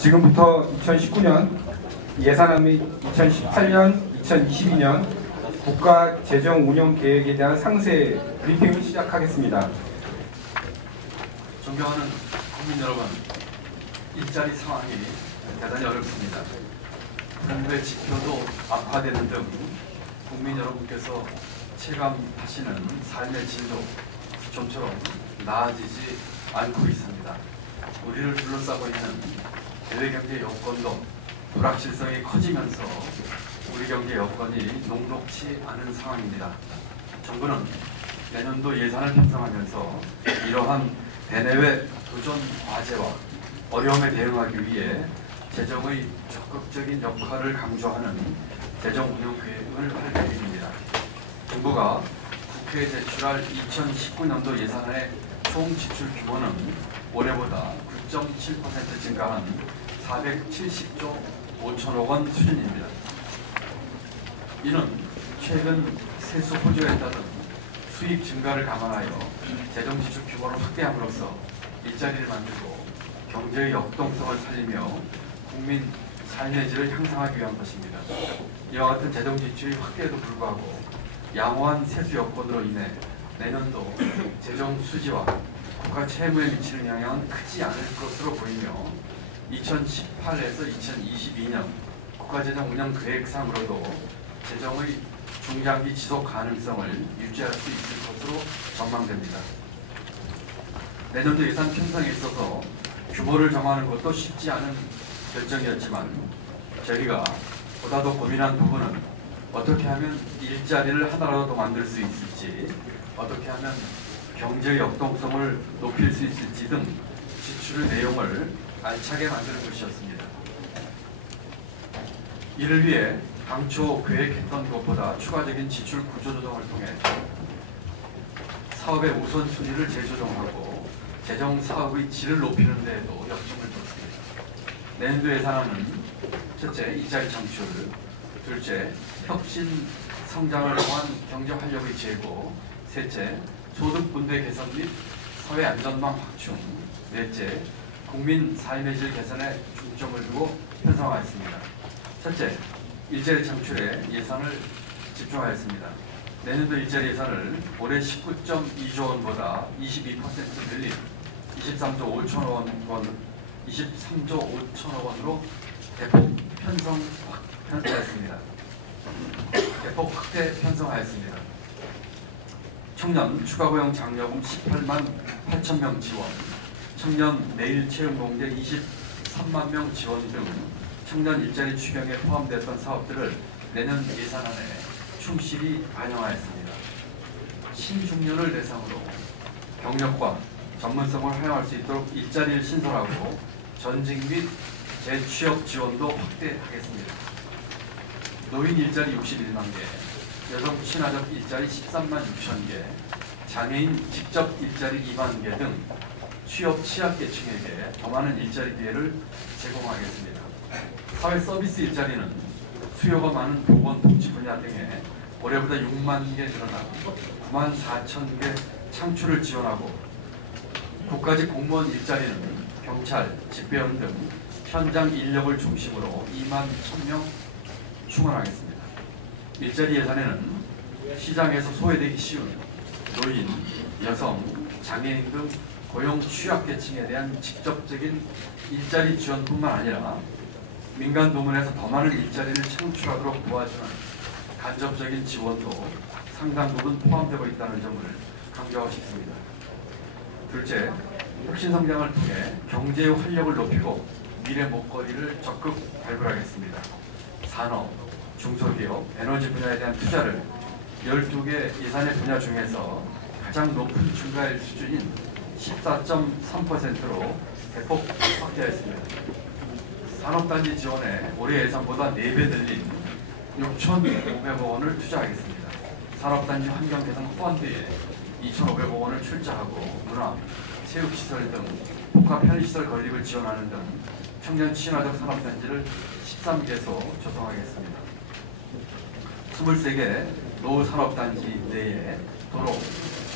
지금부터 2019년 예산안 및 2018년, 2022년 국가 재정 운영 계획에 대한 상세 브리핑을 시작하겠습니다. 존경하는 국민 여러분, 일자리 상황이 대단히 어렵습니다. 정부의 지표도 악화되는 등 국민 여러분께서 체감하시는 삶의 질도 좀처럼 나아지지 않고 있습니다. 우리를 둘러싸고 있는 대외경제 여건도 불확실성이 커지면서 우리 경제 여건이 녹록치 않은 상황입니다. 정부는 내년도 예산을 편성하면서 이러한 대내외 도전 과제와 어려움에 대응하기 위해 재정의 적극적인 역할을 강조하는 재정 운영 계획을 할 계획입니다. 정부가 국회에 제출할 2019년도 예산안의 총 지출 규모는 올해보다 9.7% 증가한 470조 5천억 원 수준입니다. 이는 최근 세수 호조에 따른 수입 증가를 감안하여 재정 지출 규모를 확대함으로써 일자리를 만들고 경제의 역동성을 살리며 국민 삶의 질을 향상하기 위한 것입니다. 이와 같은 재정 지출이 확대에도 불구하고 양호한 세수 여건으로 인해 내년도 재정 수지와 국가 채무에 미치는 영향은 크지 않을 것으로 보이며 2018에서 2022년 국가재정 운영 계획상으로도 재정의 중장기 지속 가능성을 유지할 수 있을 것으로 전망됩니다. 내년도 예산 편성에 있어서 규모를 정하는 것도 쉽지 않은 결정이었지만 저희가 보다 더 고민한 부분은 어떻게 하면 일자리를 하나라도 더 만들 수 있을지, 어떻게 하면 경제 역동성을 높일 수 있을지 등 지출 내용을 알차게 만드는 것이었습니다. 이를 위해 당초 계획했던 것보다 추가적인 지출 구조조정을 통해 사업의 우선순위를 재조정하고 재정 사업의 질을 높이는 데에도 역점을 뒀습니다. 내년도 예산안은 첫째, 일자리 창출, 둘째, 혁신 성장을 통한 경제 활력의 제고, 셋째, 소득 분배 개선 및 사회 안전망 확충, 넷째, 국민 삶의 질 개선에 중점을 두고 편성하였습니다. 첫째, 일자리 창출에 예산을 집중하였습니다. 내년도 일자리 예산을 올해 19.2조 원보다 22% 늘린 23조 5천억 원으로 대폭 확대 편성하였습니다. 청년 추가 고용 장려금 18만 8천 명 지원, 청년 내일 채용 공제 23만 명 지원 등 청년 일자리 추경에 포함되었던 사업들을 내년 예산안에 충실히 반영하였습니다. 신중년을 대상으로 경력과 전문성을 활용할 수 있도록 일자리를 신설하고 전직 및 재취업 지원도 확대하겠습니다. 노인 일자리 61만 개, 여성 친화적 일자리 13만 6천 개, 장애인 직접 일자리 2만 개 등 취업 취약계층에게 더 많은 일자리 기회를 제공하겠습니다. 사회 서비스 일자리는 수요가 많은 보건, 복지 분야 등에 올해보다 6만 개 늘어나 9만 4천 개 창출을 지원하고 국가직 공무원 일자리는 경찰, 집배원 등 현장 인력을 중심으로 2만 1,000명 충원하겠습니다. 일자리 예산에는 시장에서 소외되기 쉬운 노인, 여성, 장애인 등 고용 취약계층에 대한 직접적인 일자리 지원뿐만 아니라 민간 부문에서 더 많은 일자리를 창출하도록 도와주는 간접적인 지원도 상당 부분 포함되고 있다는 점을 강조하고 싶습니다. 둘째, 혁신 성장을 통해 경제의 활력을 높이고 미래 목걸이를 적극 발굴하겠습니다. 산업, 중소기업, 에너지 분야에 대한 투자를 12개 예산의 분야 중에서 가장 높은 증가율 수준인 14.3%로 대폭 확대하였습니다. 산업단지 지원에 올해 예산보다 4배 늘린 6,500억 원을 투자하겠습니다. 산업단지 환경 개선 후반부에 2,500억 원을 출자하고 문화, 체육시설 등 복합 편의시설 건립을 지원하는 등 청년 친화적 산업단지를 13개소 조성하겠습니다. 23개 노후산업단지 내에 도로,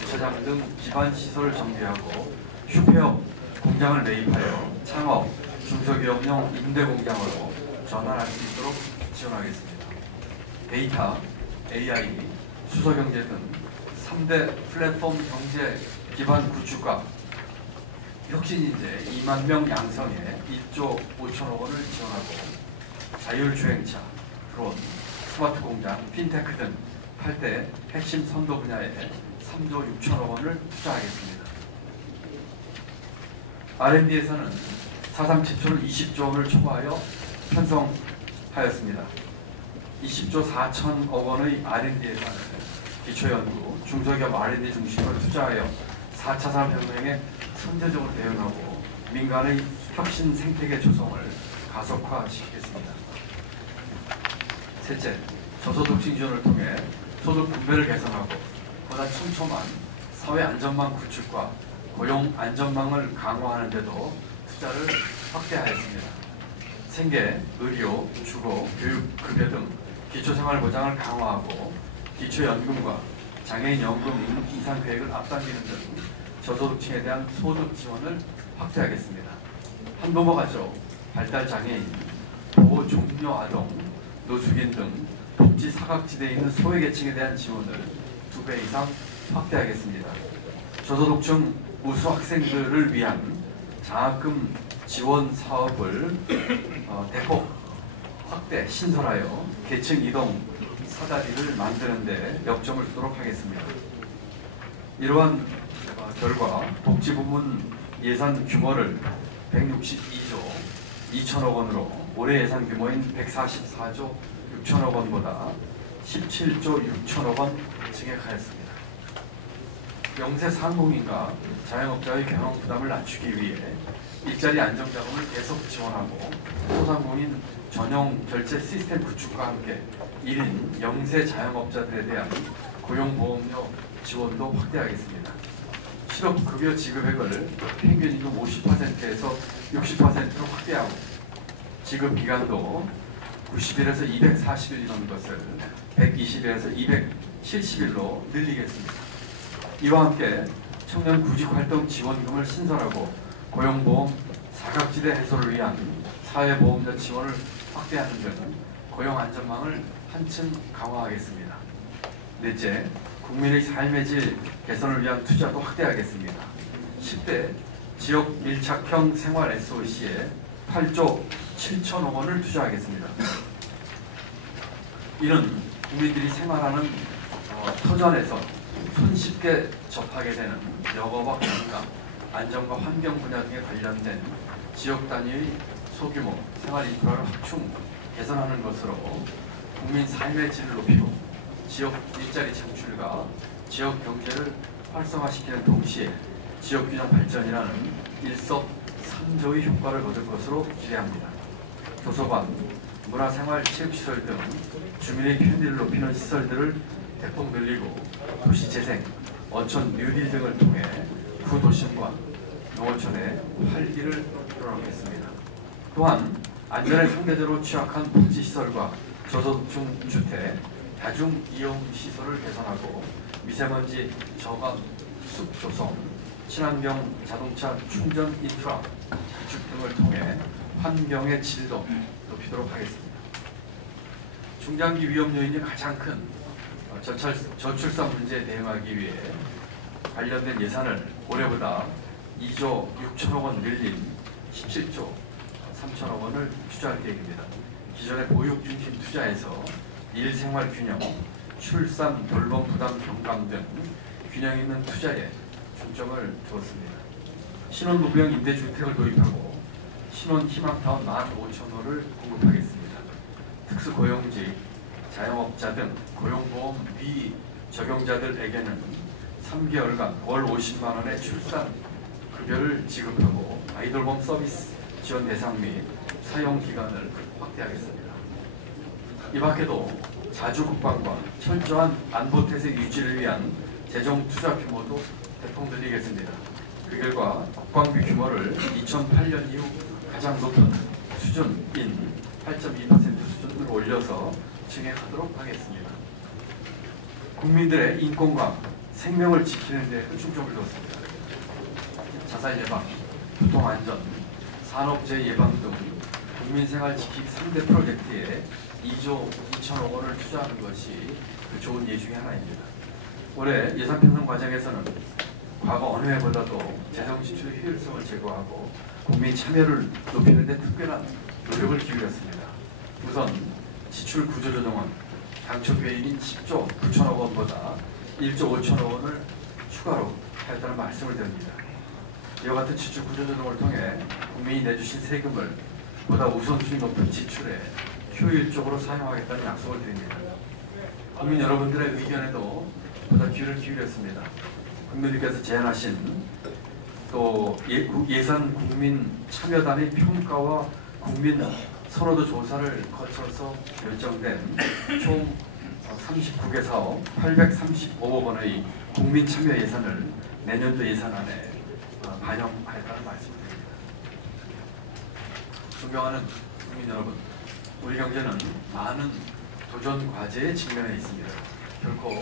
주차장 등 기반시설을 정비하고 휴폐업 공장을 매입하여 창업, 중소기업용 임대공장으로 전환할 수 있도록 지원하겠습니다. 데이터, AI, 수소경제 등 3대 플랫폼 경제 기반 구축과 혁신인재 2만 명 양성에 1조 5천억 원을 지원하고 자율주행차, 드론, 스마트 공장, 핀테크 등 8대 핵심 선도 분야에 3조 6천억 원을 투자하겠습니다. R&D에서는 사상 최초로 20조 원을 초과하여 편성하였습니다. 20조 4천억 원의 R&D 예산을 기초연구, 중소기업 R&D 중심으로 투자하여 4차 산업혁명에 선제적으로 대응하고 민간의 혁신 생태계 조성을 가속화시키겠습니다. 셋째, 저소득층 지원을 통해 소득 분배를 개선하고 보다 촘촘한 사회 안전망 구축과 고용 안전망을 강화하는 데도 투자를 확대하였습니다. 생계, 의료, 주거, 교육, 급여 등 기초생활보장을 강화하고 기초연금과 장애인연금 인상 계획을 앞당기는 등 저소득층에 대한 소득 지원을 확대하겠습니다. 한부모 가족, 발달장애인, 보호종료 아동, 노숙인 등 복지 사각지대에 있는 소외계층에 대한 지원을 2배 이상 확대하겠습니다. 저소득층 우수 학생들을 위한 장학금 지원 사업을 대폭 확대 신설하여 계층 이동 사다리를 만드는 데 역점을 두도록 하겠습니다. 이러한 결과 복지부문 예산 규모를 162조 2천억 원으로 올해 예산 규모인 144조 6천억 원보다 17조 6천억 원 증액하였습니다. 영세 상공인과 자영업자의 경영 부담을 낮추기 위해 일자리 안정자금을 계속 지원하고 소상공인 전용 결제 시스템 구축과 함께 1인 영세 자영업자들에 대한 고용보험료 지원도 확대하겠습니다. 실업급여 지급액을 평균 임금 50%에서 60%로 확대하고 지급 기간도 90일에서 240일 이런 것을 120일에서 270일로 늘리겠습니다. 이와 함께 청년 구직활동 지원금을 신설하고 고용보험 사각지대 해소를 위한 사회보험자 지원을 확대하는 등 고용안전망을 한층 강화하겠습니다. 넷째, 국민의 삶의 질 개선을 위한 투자도 확대하겠습니다. 10대 지역 밀착형 생활 SOC에 8조 7천억 원을 투자하겠습니다. 이는 국민들이 생활하는 터전에서 손쉽게 접하게 되는 여가와 건강, 안전과 환경 분야 등에 관련된 지역 단위의 소규모 생활 인프라를 확충 개선하는 것으로 국민 삶의 질을 높이고 지역 일자리 창출과 지역 경제를 활성화시키는 동시에 지역 균형 발전이라는 일석삼조의 효과를 거둘 것으로 기대합니다. 도서관, 문화생활체육시설 등 주민의 편의를 높이는 시설들을 대폭 늘리고 도시재생, 어촌 뉴딜 등을 통해 구도심과 농어촌의 활기를 불어넣겠습니다. 또한 안전에 상대적으로 취약한 복지시설과 저소득층 주택, 다중이용시설을 개선하고 미세먼지 저감 숲 조성, 친환경 자동차 충전 인프라 구축 등을 통해 환경의 질도 높이도록 하겠습니다. 중장기 위험 요인이 가장 큰 저출산 문제에 대응하기 위해 관련된 예산을 올해보다 2조 6천억 원 늘린 17조 3천억 원을 투자할 계획입니다. 기존의 보육 중심 투자에서 일생활 균형, 출산, 돌봄 부담 경감 등 균형 있는 투자에 중점을 두었습니다. 신혼부부형 임대주택을 도입하고 신혼 희망타운 15,000호를 공급하겠습니다. 특수고용직, 자영업자 등 고용보험 미적용자들에게는 3개월간 월 50만 원의 출산 급여를 지급하고 아이돌봄 서비스 지원 대상 및 사용 기간을 확대하겠습니다. 이 밖에도 자주 국방과 철저한 안보 태세 유지를 위한 재정 투자 규모도 대폭 늘리겠습니다. 그 결과 국방비 규모를 2008년 이후 가장 높은 수준인 8.2% 수준으로 올려서 증액하도록 하겠습니다. 국민들의 인권과 생명을 지키는 데 큰 중점을 뒀습니다. 자살 예방, 교통 안전, 산업재해 예방 등 국민생활 지키기 3대 프로젝트에 2조 2천억 원을 투자하는 것이 그 좋은 예 중에 하나입니다. 올해 예산 편성 과정에서는 과거 어느 해보다도 재정 지출 효율성을 제고하고 국민 참여를 높이는 데 특별한 노력을 기울였습니다. 우선 지출 구조 조정은 당초 계획인 10조 9천억 원보다 1조 5천억 원을 추가로 하였다는 말씀을 드립니다. 이와 같은 지출 구조 조정을 통해 국민이 내주신 세금을 보다 우선순위 높은 지출에 효율적으로 사용하겠다는 약속을 드립니다. 국민 여러분들의 의견에도 보다 귀를 기울였습니다. 국민들께서 제안하신 또 예산 국민 참여단의 평가와 국민 선호도 조사를 거쳐서 결정된 총 39개 사업 835억 원의 국민 참여 예산을 내년도 예산안에 반영하였다는 말씀드립니다. 존경하는 국민 여러분, 우리 경제는 많은 도전 과제에 직면해 있습니다. 결코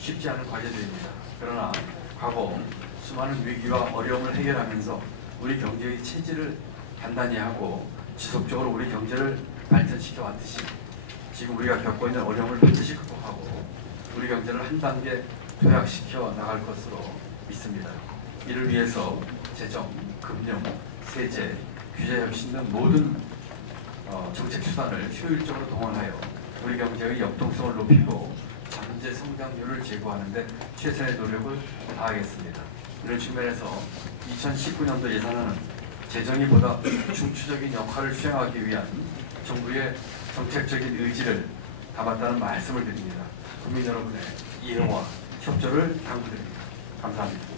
쉽지 않은 과제들입니다. 그러나 과거 수많은 위기와 어려움을 해결하면서 우리 경제의 체질을 단단히 하고 지속적으로 우리 경제를 발전시켜 왔듯이 지금 우리가 겪고 있는 어려움을 반드시 극복하고 우리 경제를 한 단계 도약시켜 나갈 것으로 믿습니다. 이를 위해서 재정, 금융, 세제, 규제 혁신 등 모든 정책 수단을 효율적으로 동원하여 우리 경제의 역동성을 높이고 잠재 성장률을 제고하는 데 최선의 노력을 다하겠습니다. 이런 측면에서 2019년도 예산안은 재정이 보다 중추적인 역할을 수행하기 위한 정부의 정책적인 의지를 담았다는 말씀을 드립니다. 국민 여러분의 이해와 협조를 당부드립니다. 감사합니다.